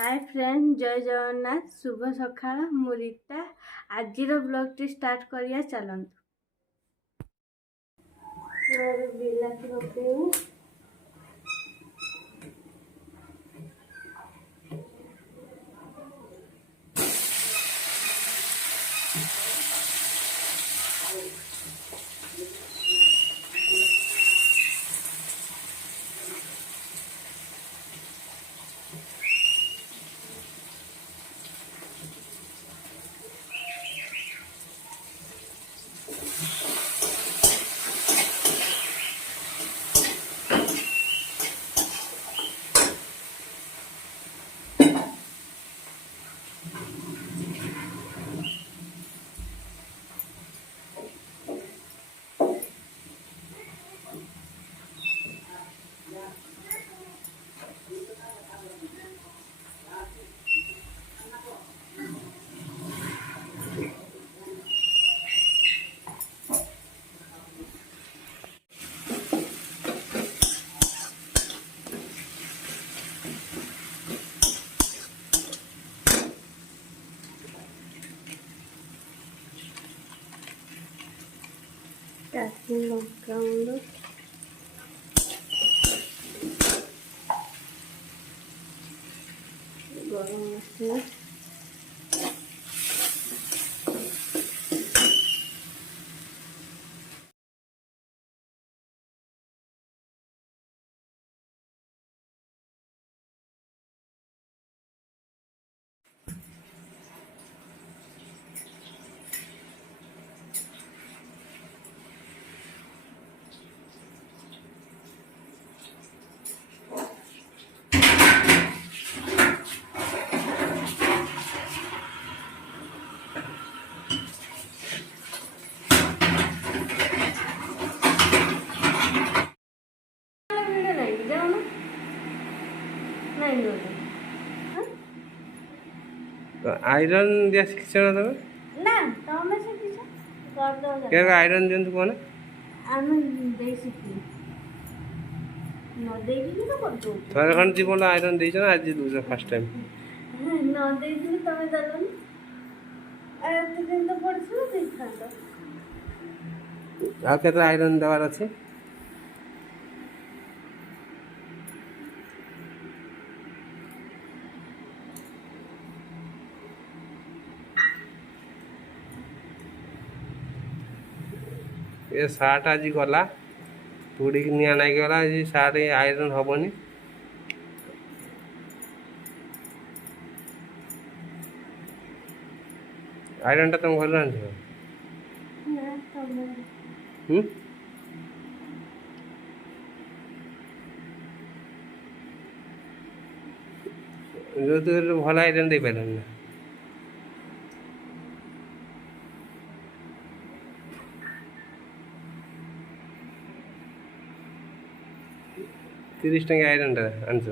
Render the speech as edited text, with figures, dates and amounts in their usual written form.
hi friend जय जगन्नाथ शुभ सकाळ मु रीता आज ब्लॉग टी स्टार्ट करिया चलतु बिलाती पकेबू काश्मीर लंका गरम मसला आयरन दिया शिक्ष ना तमें ना तमे शिखिछ कर दो क्या आयरन दियंतु कोन आमे दे शिखी न देगी तो कर दो थोड़ा खन जीवन आयरन देछ ना आज दूसरा फर्स्ट टाइम न देगी तमे दलन आ तो दिन तो पड़छ देखा तो आ केते आयरन देवार अछि ये सार्ट आज गला पुड़ी निया नाई गला ये सार्ट आयरन हबनी आयरन टा तुम घर रांध ना तमे जो तो भल आयरन दे पारन ना 30 टका आयरन टा आनछ